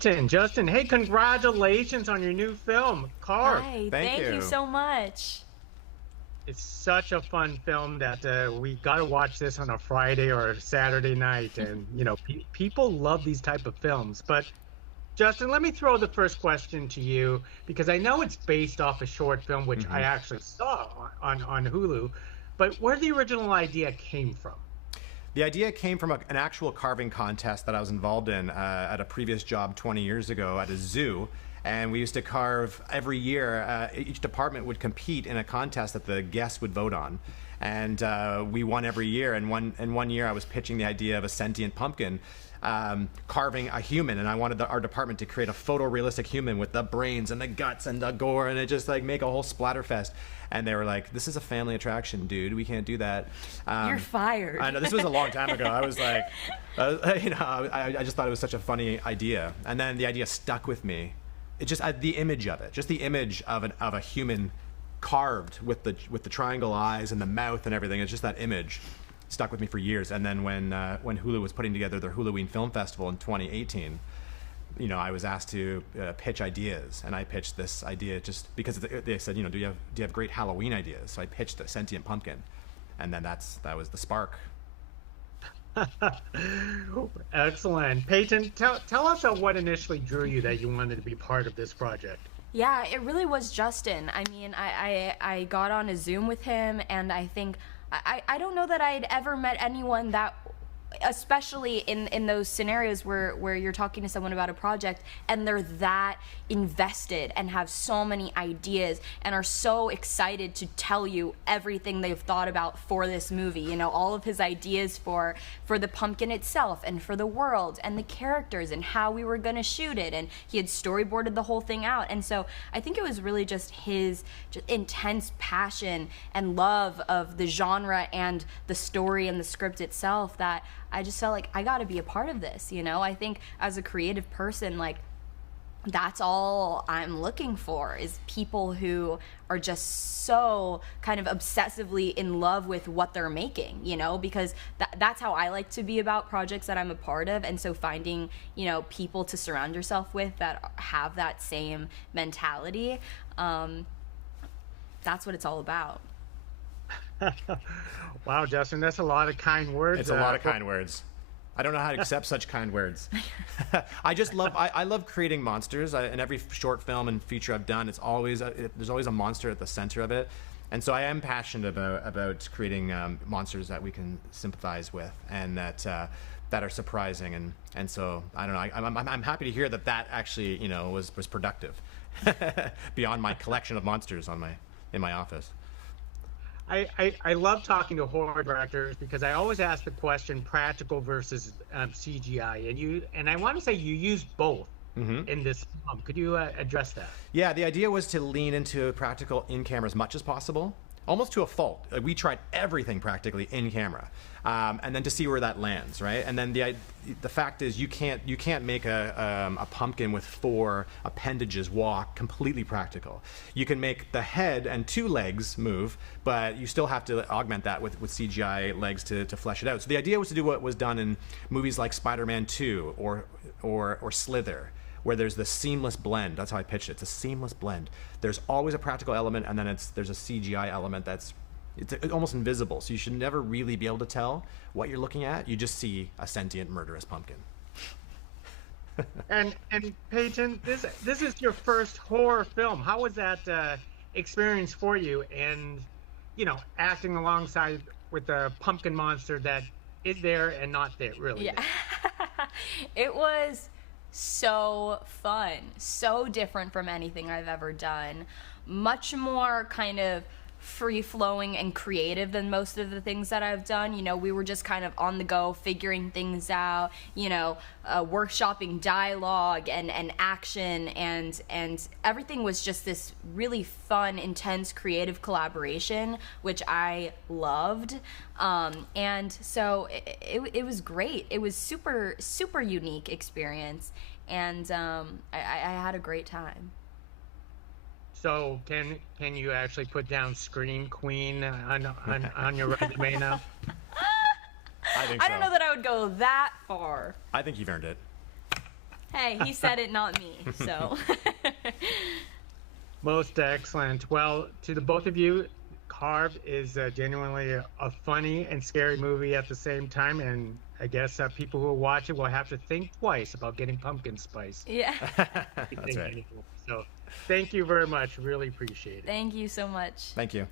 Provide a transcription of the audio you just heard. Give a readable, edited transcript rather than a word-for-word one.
Peyton, Justin, hey, congratulations on your new film, Carve. Hi, Thank thank you you. so much. It's such a fun film that we got to watch this on a Friday or a Saturday night, and people love these type of films. But Justin, let me throw the first question to you because I know it's based off a short film which I actually saw on Hulu. But where the original idea came from? The idea came from an actual carving contest that I was involved in at a previous job 20 years ago at a zoo. And we used to carve every year. Each department would compete in a contest that the guests would vote on. And we won every year. And one year I was pitching the idea of a sentient pumpkin carving a human. And I wanted our department to create a photorealistic human with the brains and the guts and the gore and it just like make a whole splatterfest. And they were like, this is a family attraction, dude. We can't do that. You're fired. I know, this was a long time ago. I was like, I just thought it was such a funny idea. And then the idea stuck with me. It just, the image of it, just the image of a human carved with the triangle eyes and the mouth and everything. It's just that image stuck with me for years. And then when Hulu was putting together their Huluween Film Festival in 2018, I was asked to pitch ideas, and I pitched this idea just because they said, do you have great Halloween ideas? So I pitched a sentient pumpkin, and then that was the spark. Excellent. Peyton, tell us what initially drew you that you wanted to be part of this project. Yeah, it really was Justin. I mean, I got on a Zoom with him, and I think I don't know that I'd ever met anyone that, especially in those scenarios where you're talking to someone about a project and they're that invested and have so many ideas and are so excited to tell you everything they've thought about for this movie. All of his ideas for the pumpkin itself and for the world and the characters and how we were going to shoot it, and he had storyboarded the whole thing out. And so I think it was really just his intense passion and love of the genre and the story and the script itself that I just felt like I got to be a part of this. I think as a creative person, like, that's all I'm looking for is people who are just so kind of obsessively in love with what they're making, because that's how I like to be about projects that I'm a part of. And so finding, people to surround yourself with that have that same mentality, that's what it's all about. Wow, Justin, that's a lot of kind words. It's a lot of kind words. I don't know how to accept such kind words. I love creating monsters. In every short film and feature I've done, there's always a monster at the center of it. And so I am passionate about creating monsters that we can sympathize with and that are surprising. And so I don't know. I'm happy to hear that actually was productive beyond my collection of monsters in my office. I love talking to horror directors because I always ask the question practical versus CGI, and I want to say you use both in this film. Could you address that? Yeah, the idea was to lean into practical in camera as much as possible, almost to a fault. We tried everything practically in camera, and then to see where that lands, right? And then the fact is you can't make a pumpkin with 4 appendages walk completely practical. You can make the head and 2 legs move, but you still have to augment that with CGI legs to flesh it out. So the idea was to do what was done in movies like Spider-Man 2 or Slither, where there's this seamless blend. That's how I pitched it. It's a seamless blend. There's always a practical element, and then there's a CGI element it's almost invisible. So you should never really be able to tell what you're looking at. You just see a sentient, murderous pumpkin. And Peyton, this is your first horror film. How was that experience for you? And acting alongside with the pumpkin monster that is there and not there, really. Yeah, it was so fun, so different from anything I've ever done, much more kind of free-flowing and creative than most of the things that I've done. We were just kind of on the go, figuring things out, workshopping dialogue and action, and everything was just this really fun, intense, creative collaboration, which I loved. And so it was great. It was super, super unique experience, and I had a great time. So can you actually put down Scream Queen on your resume now? I think so. I don't know that I would go that far. I think you've earned it. Hey, he said it, not me. So. Most excellent. Well, to the both of you, Carved is genuinely a funny and scary movie at the same time, and I guess people who watch it will have to think twice about getting pumpkin spice. Yeah. That's right. So, thank you very much. Really appreciate it. Thank you so much. Thank you.